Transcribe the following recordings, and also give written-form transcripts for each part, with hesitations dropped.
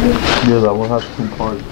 Yeah, that one has 2 parts.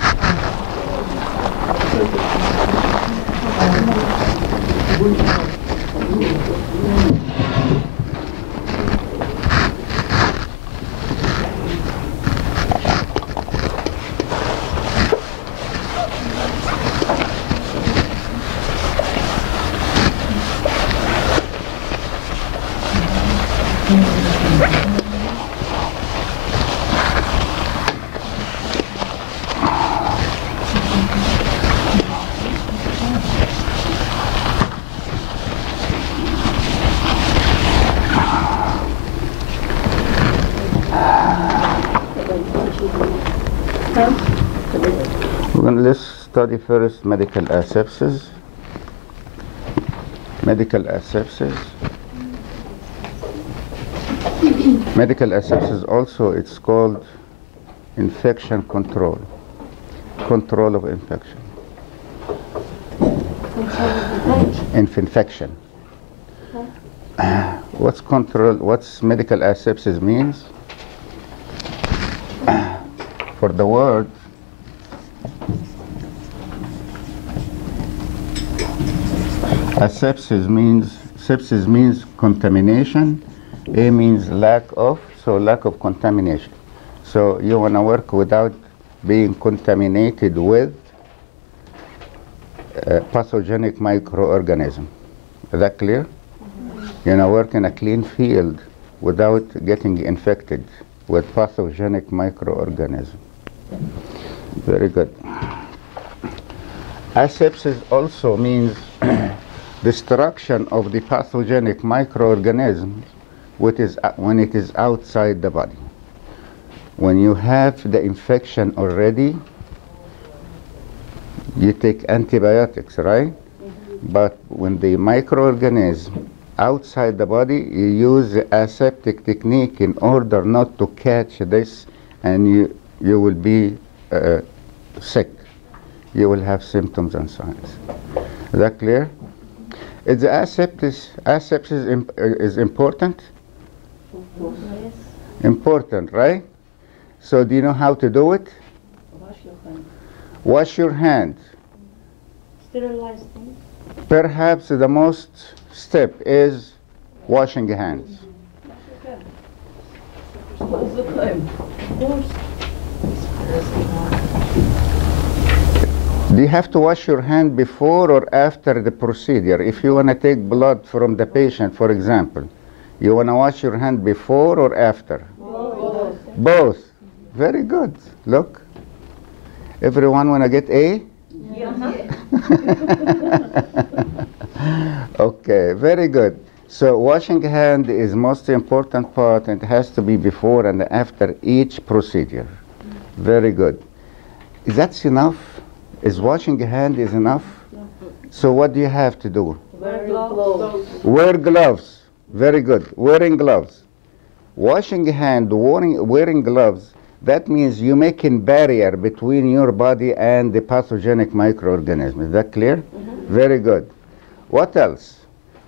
Let's study first medical asepsis. Medical asepsis. Medical asepsis also, it's called infection control. Control of infection. Infection. What's control? What's medical asepsis means? For the word, asepsis means contamination. A means lack of, so lack of contamination. So you want to work without being contaminated with pathogenic microorganism. Is that clear? Mm-hmm. You want to work in a clean field without getting infected with pathogenic microorganism. Very good. Asepsis also means destruction of the pathogenic microorganisms when it is outside the body. When you have the infection already, you take antibiotics, right? Mm-hmm. But when the microorganism outside the body, you use the aseptic technique in order not to catch this, and you will be sick. You will have symptoms and signs. Is that clear? Is the asepsis is important? Yes. Important, right? So do you know how to do it? Wash your hands. Wash your hands. Sterilize things. Perhaps the most step is washing hands. What is the claim? Of course. Do you have to wash your hand before or after the procedure? If you want to take blood from the patient, for example, you want to wash your hand before or after? Both. Both. Very good. Look. Everyone want to get A? Yeah. Okay, very good. So washing hand is most important part, and it has to be before and after each procedure. Very good. Is that enough? Is washing your hand is enough? So what do you have to do? Wear gloves. Wear gloves. Very good. Wearing gloves. Washing your hand, wearing gloves, that means you're making barrier between your body and the pathogenic microorganism. Is that clear? Mm-hmm. Very good. What else?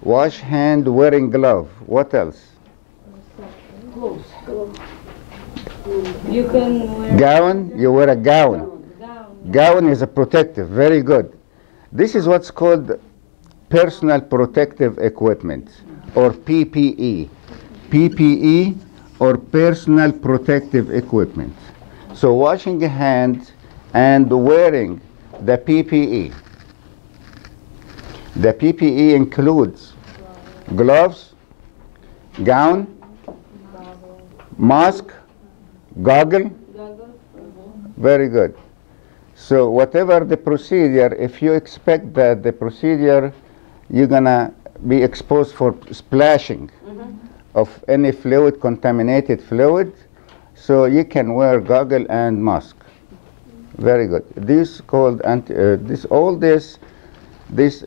Wash hand wearing glove. What else? Clothes. You can wear Gown. You wear a gown. Gown is a protective. Very good. This is what's called personal protective equipment, or PPE. PPE, or personal protective equipment. So washing your hands and wearing the PPE. The PPE includes gloves, gown, mask, goggle. Very good. So whatever the procedure, if you expect that the procedure, you're gonna be exposed for splashing of any fluid, contaminated fluid, so you can wear goggle and mask. Very good. This called this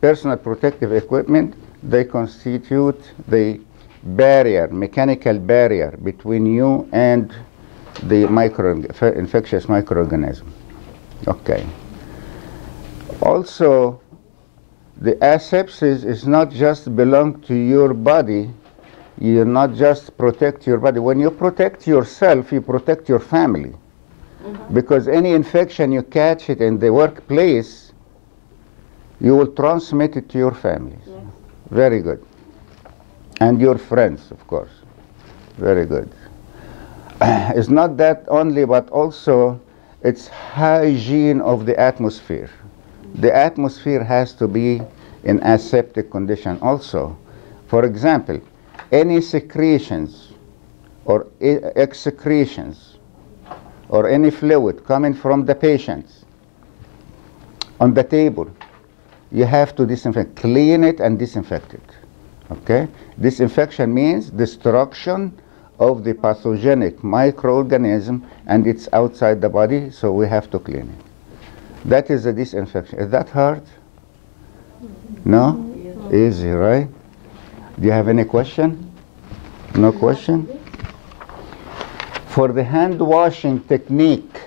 personal protective equipment, they constitute the barrier, mechanical barrier between you and the infectious microorganism. Okay. Also, the asepsis is not just belong to your body, you not just protect your body. When you protect yourself, you protect your family. Because any infection you catch it in the workplace, you will transmit it to your families. Yes. Very good. And your friends, of course. Very good. It's not that only, but also it's hygiene of the atmosphere. The atmosphere has to be in aseptic condition also. For example, any secretions or excretions or any fluid coming from the patients on the table, you have to disinfect, clean it and disinfect it. Okay? Disinfection means destruction of the pathogenic microorganism, and it's outside the body, so we have to clean it. That is the disinfection. Is that hard? No? Yes. Easy, right? Do you have any question? No question? For the hand washing technique,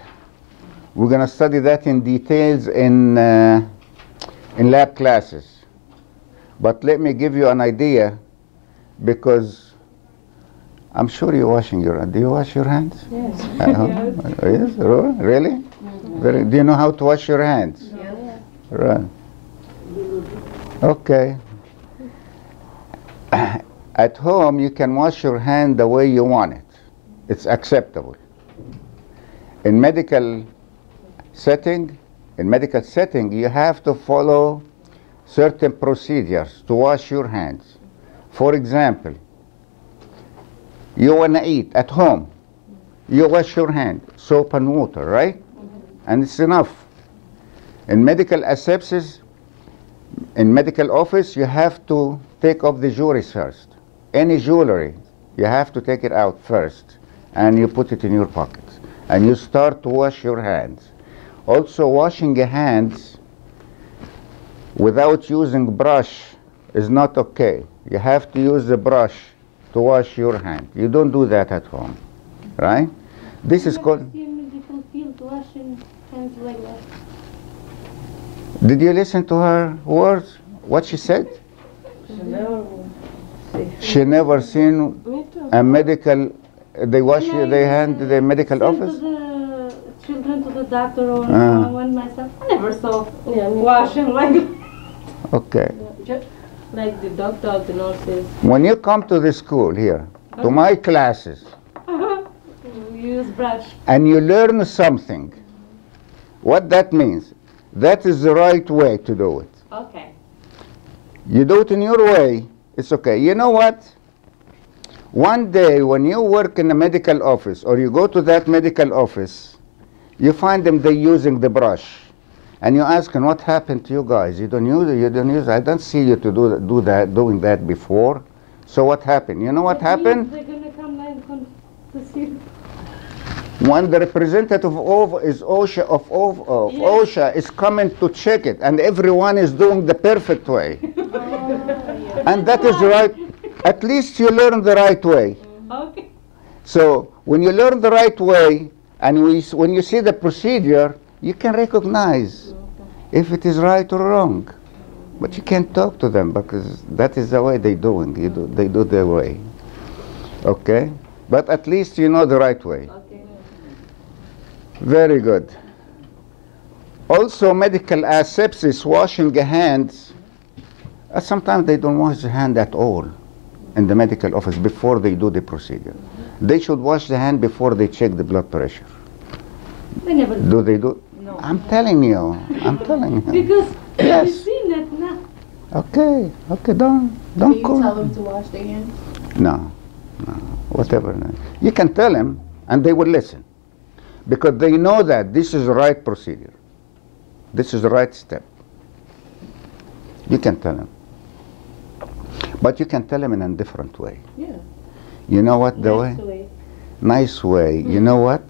we're going to study that in details in lab classes. But let me give you an idea, because I'm sure you're washing your hands. Do you wash your hands? Yes. Yes? Really? Very, do you know how to wash your hands? Yes. Right. Okay. At home, you can wash your hand the way you want it. It's acceptable. In medical setting, you have to follow certain procedures to wash your hands. For example, you want to eat at home, you wash your hand, soap and water, right? And it's enough. In medical asepsis, in medical office, you have to take off the jewelry first. Any jewelry, you have to take it out first, and you put it in your pockets, and you start to wash your hands. Also, washing your hands without using brush is not okay. You have to use the brush to wash your hand. You don't do that at home, right? This is called... medical field washing hands like that. Did you listen to her words? What she said? She never seen a medical, they wash their hand in the medical office? To the children to the doctor or one myself. I never saw Yeah, me washing like that. Okay. Just like the doctor, the nurses. When you come to the school here, to my classes, Use brush. and you learn something, what that means, that is the right way to do it. Okay. You do it in your way, it's okay. You know what? One day when you work in a medical office or you go to that medical office, you find them they using the brush. And you ask them, what happened to you guys? You don't use it, you don't use it. I don't see you to doing that before. So what happened? You know what happened? They're gonna come like to see. When the representative of OSHA is coming to check it, and everyone is doing the perfect way. And that is right. At least you learn the right way. Okay. So when you learn the right way, and when you see the procedure, you can recognize if it is right or wrong. But you can't talk to them because that is the way they're doing. They do their way. Okay? But at least you know the right way. Okay. Very good. Also, medical asepsis, washing the hands. Sometimes they don't wash the hand at all in the medical office before they do the procedure. They should wash the hand before they check the blood pressure. They never Do they do? No. I'm telling you. I'm telling you. Because Yes. I've seen it now. Okay. Okay. Don't Do you call. tell them to wash their hands? No. Whatever. No. You can tell them, and they will listen, because they know that this is the right procedure. This is the right step. You can tell them, but you can tell them in a different way. Yeah. You know what the Nice way? way. Nice way. You know what?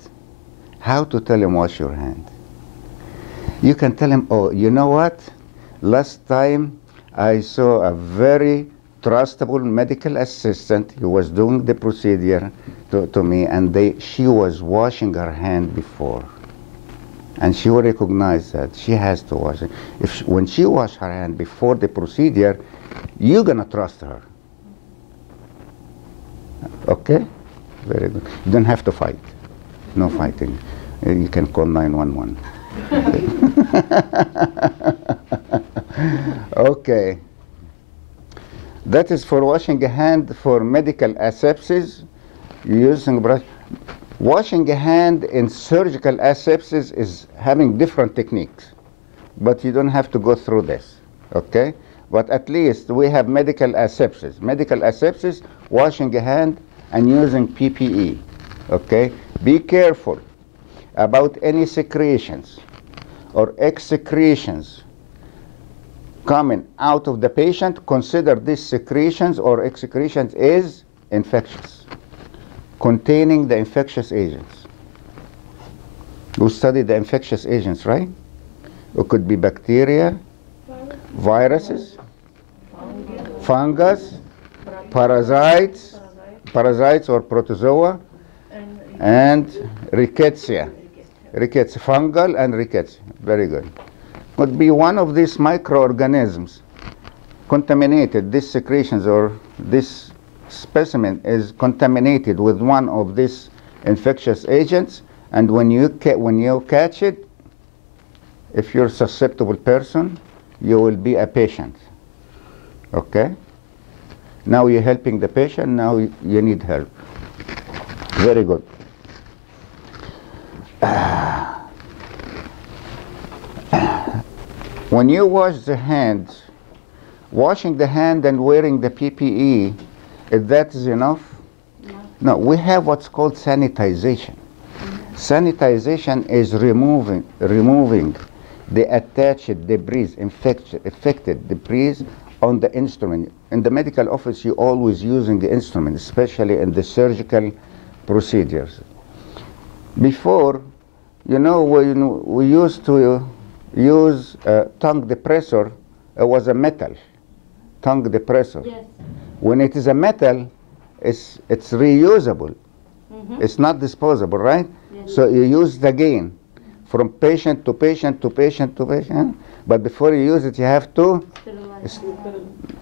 How to tell him wash your hand. You can tell him, oh, you know what? Last time I saw a very trustable medical assistant who was doing the procedure to me, and she was washing her hand before. And she will recognize that she has to wash it. When she washed her hand before the procedure, you're going to trust her. Okay? Very good. You don't have to fight. No fighting. You can call 911. Okay. That is for washing a hand for medical asepsis. Using brush. Washing a hand in surgical asepsis is having different techniques, but you don't have to go through this, okay? But at least we have medical asepsis. Medical asepsis, washing a hand and using PPE, okay? Be careful about any secretions or excretions coming out of the patient. Consider these secretions or excretions is infectious, containing the infectious agents. We study the infectious agents, right? It could be bacteria, viruses, fungus, parasites or protozoa, and rickettsia. Ricketts, fungal and rickettsia. Very good. Could be one of these microorganisms contaminated, these secretions or this specimen is contaminated with one of these infectious agents, and when you catch it, if you're a susceptible person, you will be a patient. Okay? Now you're helping the patient, now you need help. Very good. When you wash the hands, washing the hand and wearing the PPE, if that is enough? No, we have what's called sanitization. Sanitization is removing the attached debris, infected debris on the instrument. In the medical office, you're always using the instrument, especially in the surgical procedures. Before, you know, we used to use a tongue depressor. It was a metal tongue depressor. Yes. When it is a metal, it's reusable. Mm-hmm. It's not disposable, right? Yes. So you use it again from patient to patient to patient to patient. But before you use it, you have to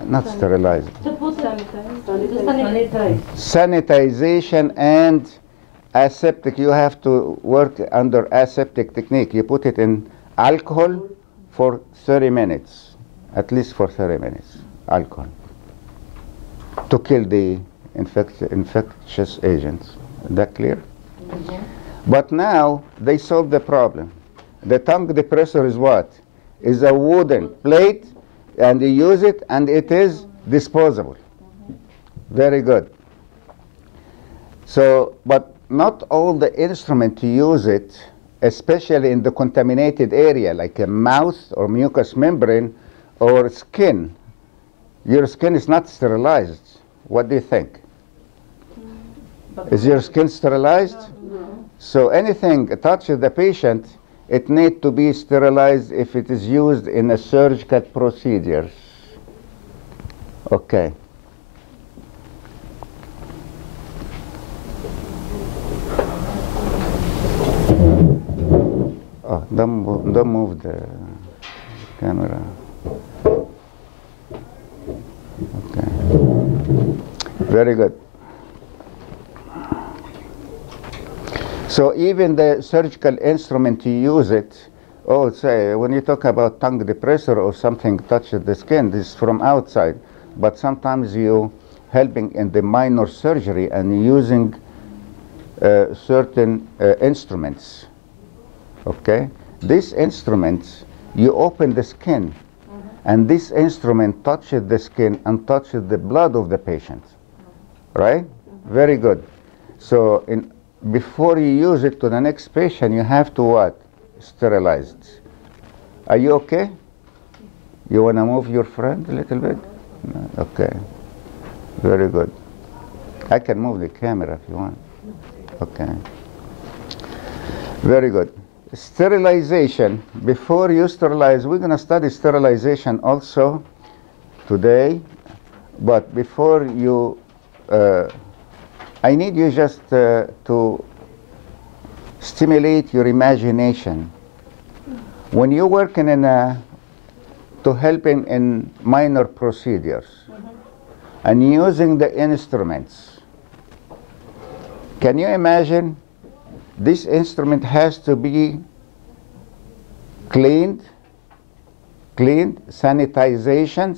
not sterilize it. To put sanitize. Sanitization and aseptic. You have to work under aseptic technique. You put it in alcohol for 30 minutes, at least for 30 minutes, alcohol, to kill the infectious agents. Is that clear? Mm-hmm. But now they solved the problem. The tongue depressor is what? Is a wooden plate, and you use it, and it is disposable. Very good. So, but not all the instrument to use it, especially in the contaminated area, like a mouth or mucous membrane or skin. Your skin is not sterilized. What do you think? Is your skin sterilized? No. So anything touches the patient, it needs to be sterilized if it is used in a surgical procedure. Okay. Oh, don't move the camera. Okay. Very good. So even the surgical instrument, you use it. Oh, say, when you talk about tongue depressor or something touches the skin, this is from outside. But sometimes you helping in the minor surgery and using certain instruments. Okay? These instruments, you open the skin, and this instrument touches the skin and touches the blood of the patient. Right? Very good. So before you use it to the next patient, you have to what? Sterilize it. Are you okay? You want to move your friend a little bit? No. Okay. Very good. I can move the camera if you want. Okay. Very good. Sterilization. Before you sterilize, we're going to study sterilization also today. But before you, I need you just to stimulate your imagination. When you're working to help in minor procedures and using the instruments, Can you imagine? This instrument has to be cleaned, sanitized,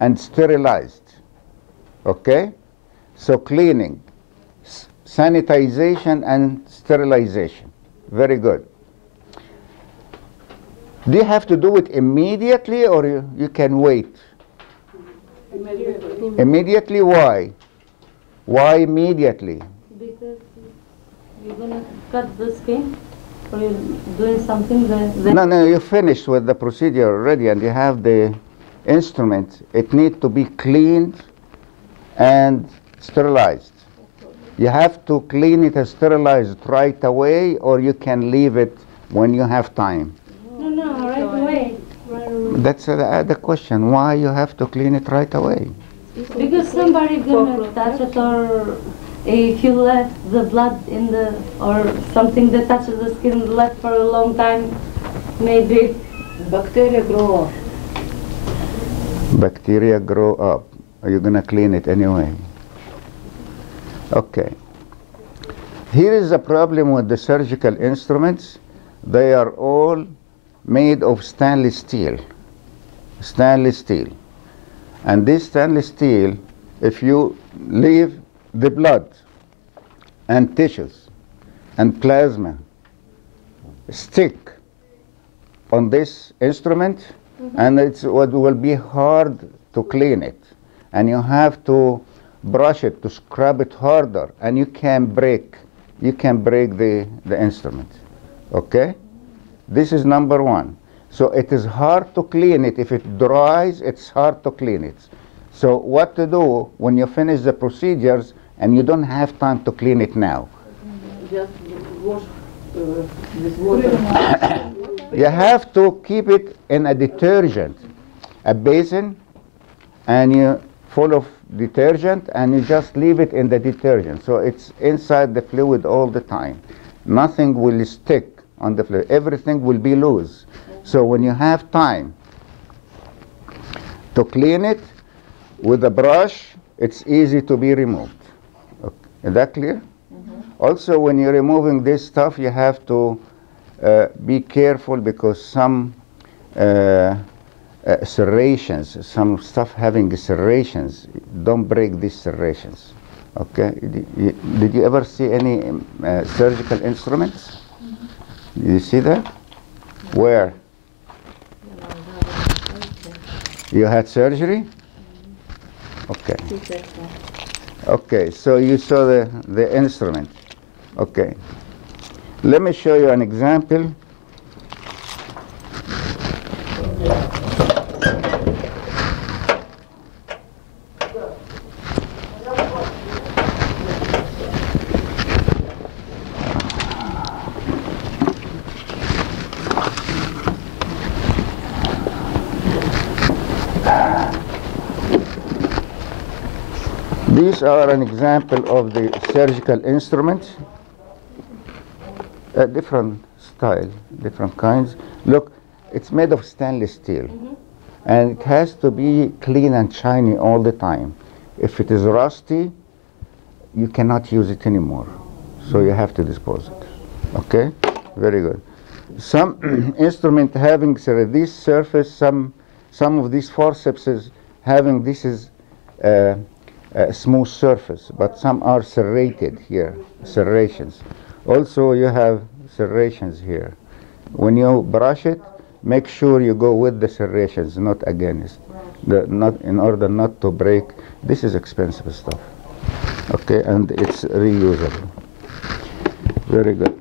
and sterilized. Okay? So cleaning, sanitization, and sterilization. Very good. Do you have to do it immediately, or you can wait? Immediately. Immediately, why? Why immediately? Because you're gonna cut the skin, or you're doing something that. No, you finished with the procedure already, and you have the instrument. It needs to be cleaned and sterilized. You have to clean it and sterilize it right away, or you can leave it when you have time. No, right away. Right away. That's the question. Why you have to clean it right away? Because somebody gonna touch it, or if you left the blood in the, or something that touches the skin left for a long time, maybe. Bacteria grow up. Bacteria grow up. Are you going to clean it anyway? Okay. Here is the problem with the surgical instruments. They are all made of stainless steel. Stainless steel. And this stainless steel, if you leave the blood and tissues and plasma stick on this instrument, and it will be hard to clean it. And you have to brush it, to scrub it harder, and you can break the instrument. Okay? This is number one. So it is hard to clean it. If it dries, it's hard to clean it. So what to do when you finish the procedures and you don't have time to clean it now? Just wash with water. You have to keep it in a detergent, a basin, and you full of detergent, and you just leave it in the detergent. So it's inside the fluid all the time. Nothing will stick on the fluid. Everything will be loose. So when you have time to clean it with a brush, it's easy to be removed. Okay. Is that clear? Also, when you're removing this stuff, you have to be careful, because some serrations, some stuff having serrations, don't break these serrations. Okay? Did you ever see any surgical instruments? Did you see that? Where? You had surgery? Okay. Okay, so you saw the instrument. Okay. Let me show you an example. These are an example of the surgical instruments. Different style, different kinds. Look, it's made of stainless steel, and it has to be clean and shiny all the time. If it is rusty, you cannot use it anymore, so you have to dispose it. Okay, very good. Some instrument having this surface, some of these forceps having this is a smooth surface, but some are serrated here, serrations. Also, you have serrations here. When you brush it, make sure you go with the serrations, not against. Not in order not to break. This is expensive stuff. Okay, and it's reusable. Very good.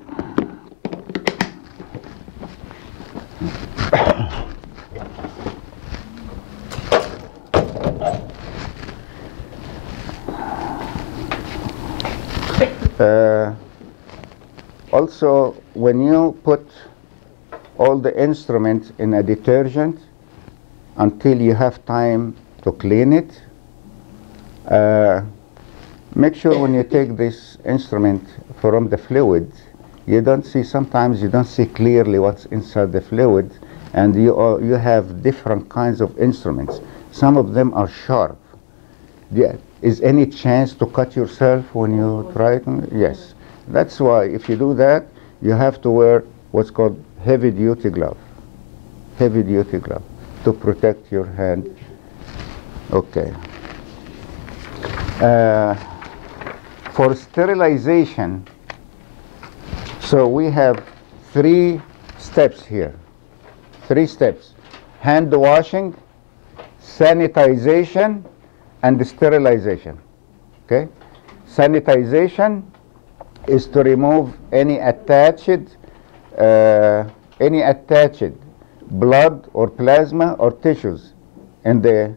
Also, when you put all the instruments in a detergent until you have time to clean it, make sure when you take this instrument from the fluid, you don't see, sometimes you don't see clearly what's inside the fluid, and you have different kinds of instruments. Some of them are sharp. Is any chance to cut yourself when you try it? Yes. That's why if you do that, you have to wear what's called heavy-duty glove. Heavy-duty glove to protect your hand. Okay. For sterilization, so we have 3 steps here. 3 steps. Hand washing, sanitization, and sterilization. Okay? Sanitization is to remove any attached blood or plasma or tissues in the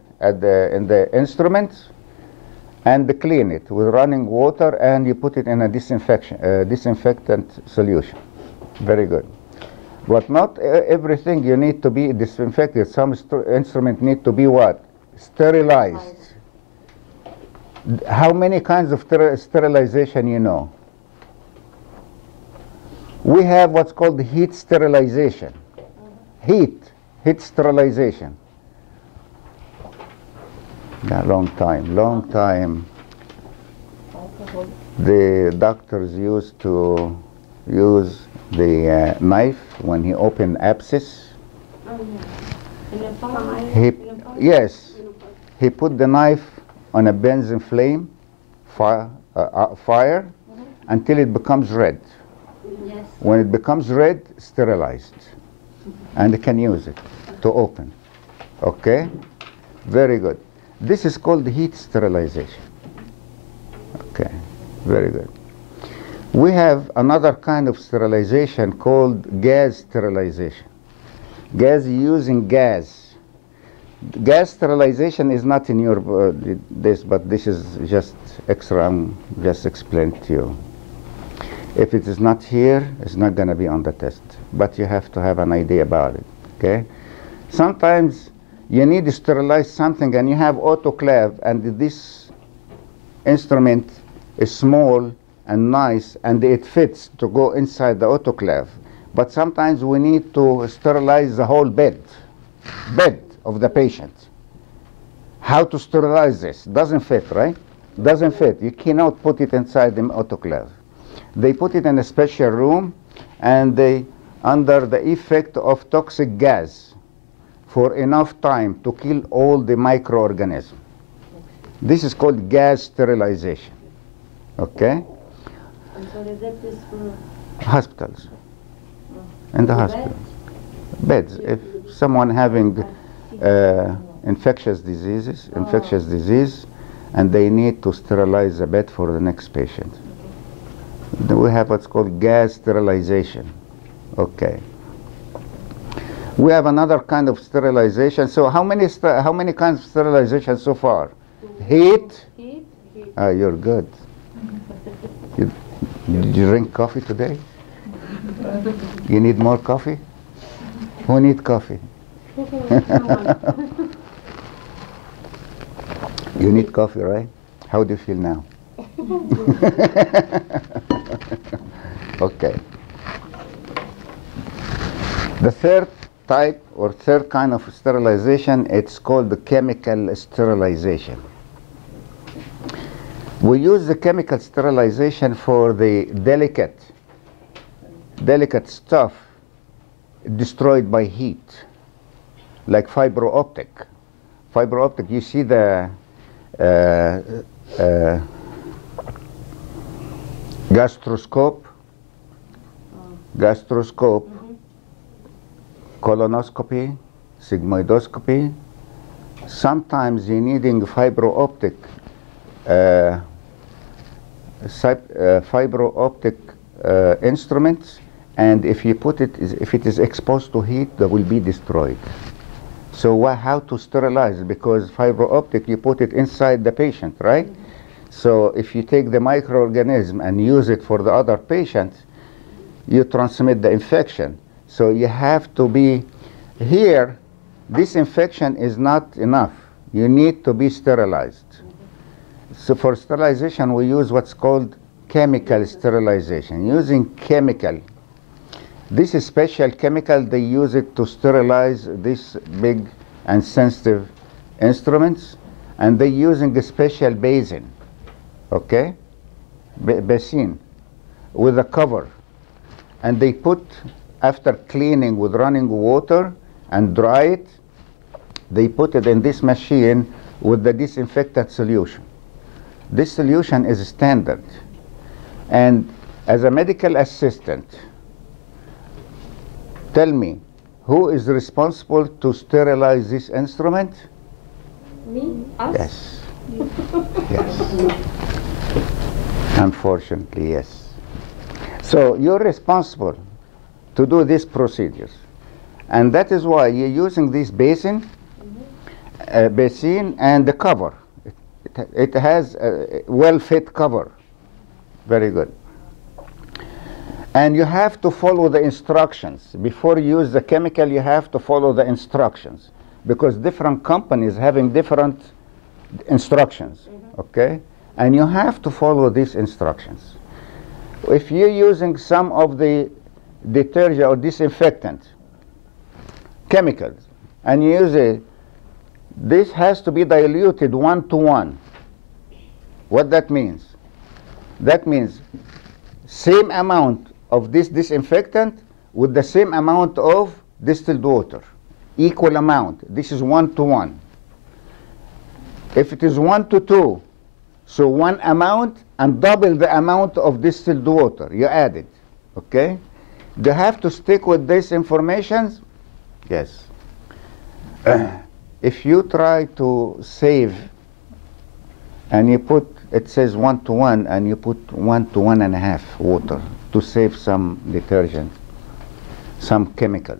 instruments, and clean it with running water, and you put it in a disinfectant solution. Very good. But not everything you need to be disinfected. Some instruments need to be what? Sterilized. How many kinds of sterilization you know? We have what's called heat sterilization. Heat sterilization. Yeah, long time. The doctors used to use the knife when he opened abscess. Yes, he put the knife on a benzene flame, fire, until it becomes red. Yes. When it becomes red, sterilized, and they can use it to open. Okay, very good. This is called heat sterilization. Okay, very good. We have another kind of sterilization called gas sterilization. Using gas. Gas sterilization is not in your this, but this is just extra. I'm just explaining to you. If it is not here, it's not going to be on the test. But you have to have an idea about it. Okay. Sometimes you need to sterilize something, and you have autoclave, and this instrument is small and nice, and it fits to go inside the autoclave. But sometimes we need to sterilize the whole bed of the patient. How to sterilize this? Doesn't fit, right? Doesn't fit. You cannot put it inside the autoclave. They put it in a special room, and they, under the effect of toxic gas, for enough time to kill all the microorganisms. This is called gas sterilization. Okay? And so that is for hospitals. In the hospital. Beds. If someone having infectious disease, and they need to sterilize the bed for the next patient. Then we have what's called gas sterilization. Okay. We have another kind of sterilization. So how many kinds of sterilization so far? Heat. Ah, you're good. Did you drink coffee today? You need more coffee? Who needs coffee? You need coffee, right? How do you feel now? Okay. The third type or third kind of sterilization, it's called the chemical sterilization. We use the chemical sterilization for the delicate stuff destroyed by heat, like fiber optic. Fiber optic, you see the gastroscope, colonoscopy, sigmoidoscopy. Sometimes you're needing fiber optic instruments, and if it is exposed to heat, they will be destroyed. So how to sterilize? Because fiber optic, you put it inside the patient, right? So if you take the microorganism and use it for the other patient, you transmit the infection. So you have to be here. This infection is not enough. You need to be sterilized. So for sterilization, we use what's called chemical sterilization. Using chemical. This is special chemical. They use it to sterilize these big and sensitive instruments. and they're using a special basin, okay, basin with a cover, and they put, after cleaning with running water and dry it, they put it in this machine with the disinfectant solution. This solution is standard, and as a medical assistant, tell me, who is responsible to sterilize this instrument? Me? Us? Yes. Yes. Unfortunately, yes. So you're responsible to do these procedures. And that is why you're using this basin, basin and the cover. It has a well-fit cover. Very good. And you have to follow the instructions. Before you use the chemical, you have to follow the instructions, because different companies having different instructions, okay? And you have to follow these instructions. If you're using some of the detergent or disinfectant chemicals, and you use it, this has to be diluted 1:1. What that means? That means same amount of this disinfectant with the same amount of distilled water. Equal amount. This is 1:1. If it is 1:2, so one amount and double the amount of distilled water you added. Okay? Do you have to stick with this information? Yes. If you try to save and you put, it says 1:1, and you put 1 to 1.5 water to save some detergent, some chemical,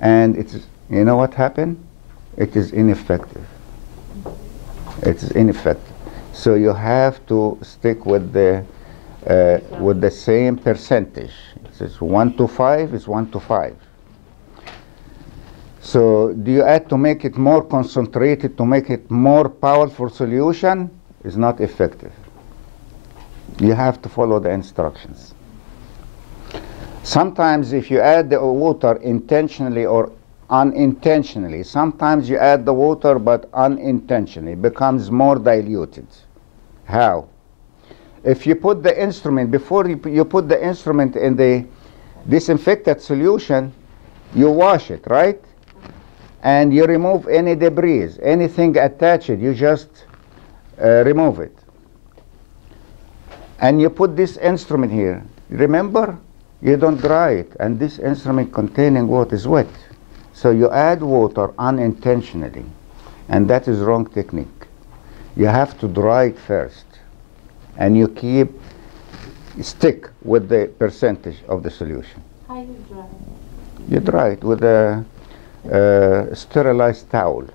and it's, you know what happened? It is ineffective. It's ineffective. So you have to stick with the same percentage. It says 1 to 5 is 1 to 5. So do you add to make it more concentrated, to make it more powerful solution? Is not effective. You have to follow the instructions. Sometimes if you add the water intentionally or unintentionally, sometimes you add the water but unintentionally, it becomes more diluted. How? If you put the instrument, before you put the instrument in the disinfectant solution, you wash it, right? And you remove any debris, anything attached, you just remove it. And you put this instrument here. Remember, you don't dry it, and this instrument containing water is wet. So you add water unintentionally, and that is wrong technique. You have to dry it first, and you stick with the percentage of the solution. How you dry it? You dry it with sterilized towels.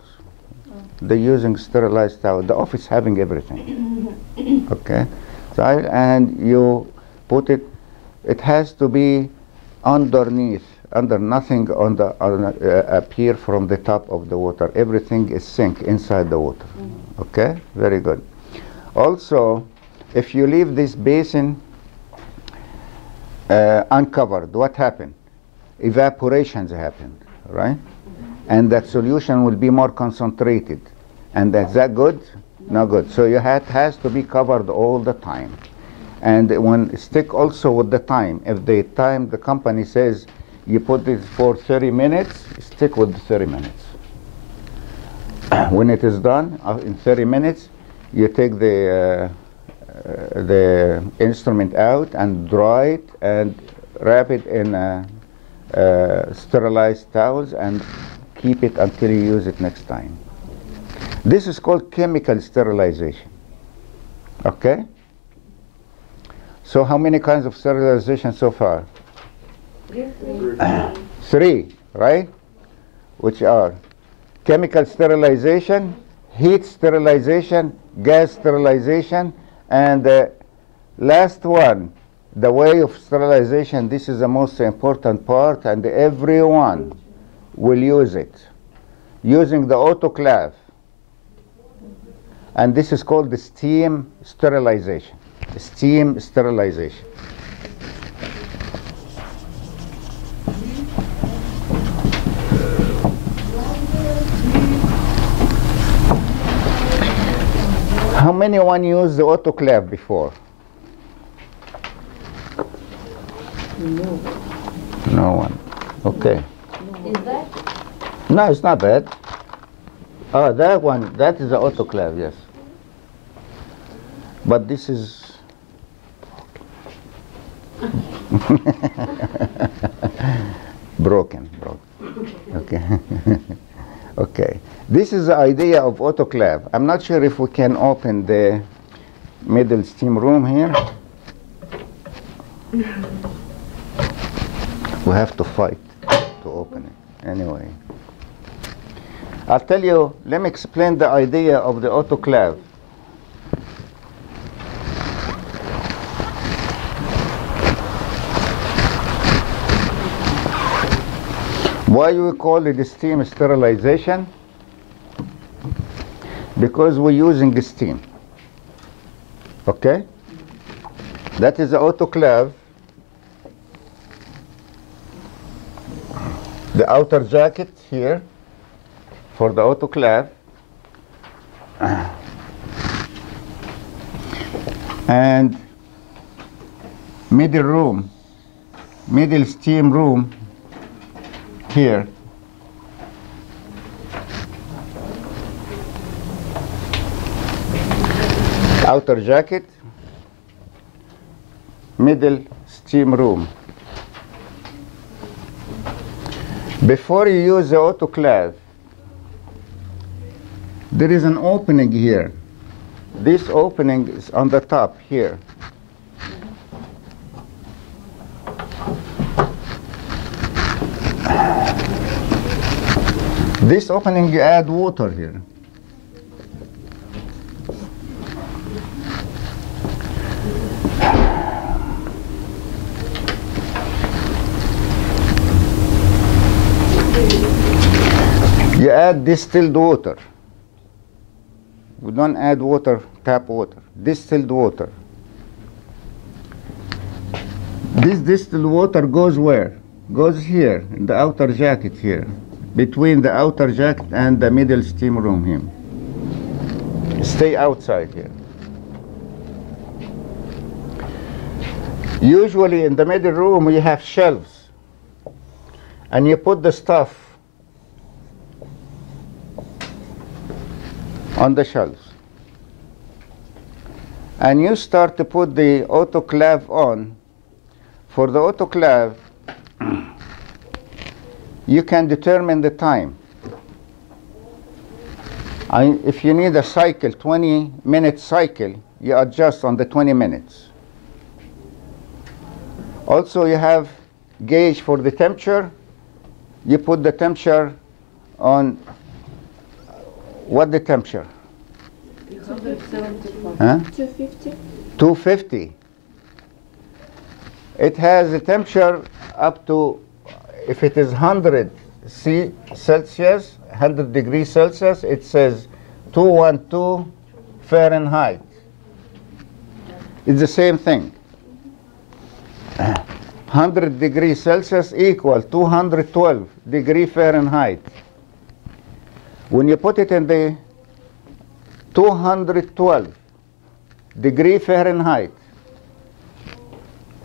They're using sterilized towel. The office having everything. Okay, so and you put it. It has to be underneath, under nothing on the appear from the top of the water. Everything is sink inside the water. Okay, very good. Also, if you leave this basin uncovered, what happened? Evaporations happened, right? And that solution will be more concentrated. And is that good? No good. So you has to be covered all the time. And when stick also with the time. If the time the company says you put it for 30 minutes, stick with the 30 minutes. When it is done, in 30 minutes, you take the instrument out and dry it and wrap it in sterilized towels and keep it until you use it next time. This is called chemical sterilization. Okay? So how many kinds of sterilization so far? 3, right? Which are chemical sterilization, heat sterilization, gas sterilization, and the last one, the way of sterilization. This is the most important part, and everyone will use it, using the autoclave. And this is called the steam sterilization. Steam sterilization. How many one used the autoclave before? No. No one. Okay. Is that? No, it's not bad. Oh, that one, that is the autoclave, yes. But this is broken. Okay. Okay. This is the idea of autoclave. I'm not sure if we can open the middle steam room here. We have to fight to open it. Anyway. I'll tell you, let me explain the idea of the autoclave. Why we call it steam sterilization? Because we're using the steam. Okay? That is the autoclave. The outer jacket here for the autoclave. And middle room, middle steam room here. Outer jacket, middle steam room. Before you use the autoclave, there is an opening here. This opening is on the top here. This opening, you add water here. You add distilled water. We don't add water, tap water. Distilled water. This distilled water goes where? Goes here, in the outer jacket here. Between the outer jacket and the middle steam room here. Stay outside here. Usually in the middle room you have shelves. And you put the stuff on the shelves. And you start to put the autoclave on. For the autoclave, you can determine the time. If you need a cycle, 20-minute cycle, you adjust on the 20 minutes. Also, you have gauge for the temperature. You put the temperature on what the temperature? 275. Huh? 250. 250. It has a temperature up to, if it is 100 Celsius, 100 degrees Celsius, it says 212 Fahrenheit. It's the same thing. 100 degrees Celsius equal 212 degree Fahrenheit. When you put it in the 212 degree Fahrenheit,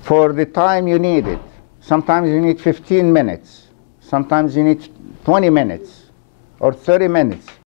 for the time you need it, sometimes you need 15 minutes, sometimes you need 20 minutes or 30 minutes.